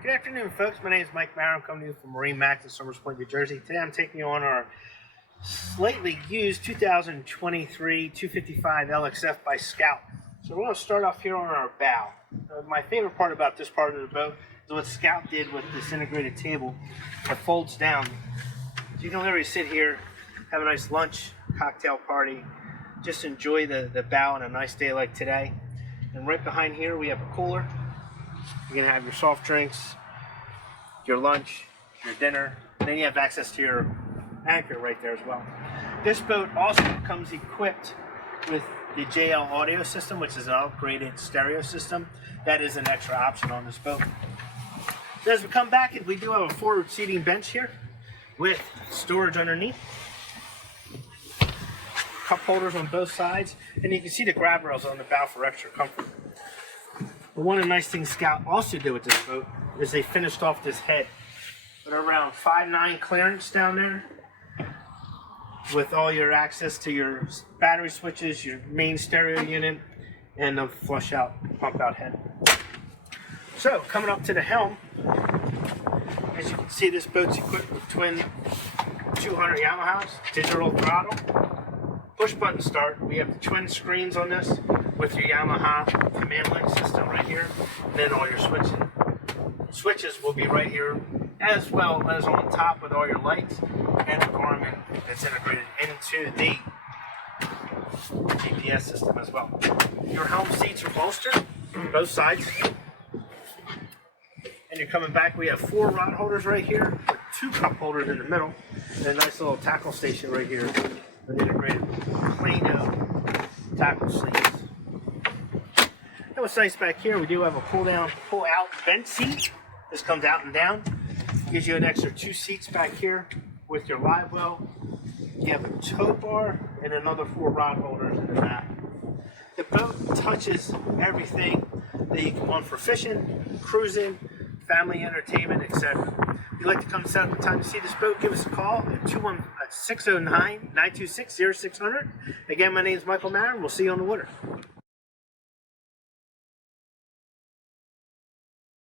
Good afternoon, folks. My name is Mike Marin. I'm coming to you from MarineMax in Somers Point, New Jersey. Today I'm taking you on our slightly used 2023 255 LXF by Scout. So we're going to start off here on our bow. My favorite part about this part of the boat is what Scout did with this integrated table that folds down. So you can literally sit here, have a nice lunch, cocktail party, just enjoy the bow on a nice day like today. And right behind here we have a cooler. You can have your soft drinks, your lunch, your dinner, and then you have access to your anchor right there as well. This boat also comes equipped with the JL audio system, which is an upgraded stereo system. That is an extra option on this boat. So as we come back, we do have a forward seating bench here with storage underneath. Cup holders on both sides, and you can see the grab rails on the bow for extra comfort. But one of the nice things Scout also did with this boat is they finished off this head with around 5'9" clearance down there with all your access to your battery switches, your main stereo unit, and the flush out, pump out head. So coming up to the helm, as you can see, this boat's equipped with twin 200 Yamahas, digital throttle, push button start. We have the twin screens on this with your Yamaha command link system right here, and then all your switches will be right here, as well as on top with all your lights and the Garmin that's integrated into the GPS system as well. Your helm seats are bolstered on both sides, and you're coming back. We have 4 rod holders right here, 2 cup holders in the middle, and a nice little tackle station right here with integrated Plano tackle sleeves. And what's nice back here, we do have a pull out vent seat. This comes out and down. Gives you an extra 2 seats back here with your live well. You have a tow bar and another 4 rod holders in the back. The boat touches everything that you can want for fishing, cruising, family entertainment, etc. If you'd like to come set up a time to see this boat, give us a call at 609-926-0600. Again, my name is Michael Marin. We'll see you on the water.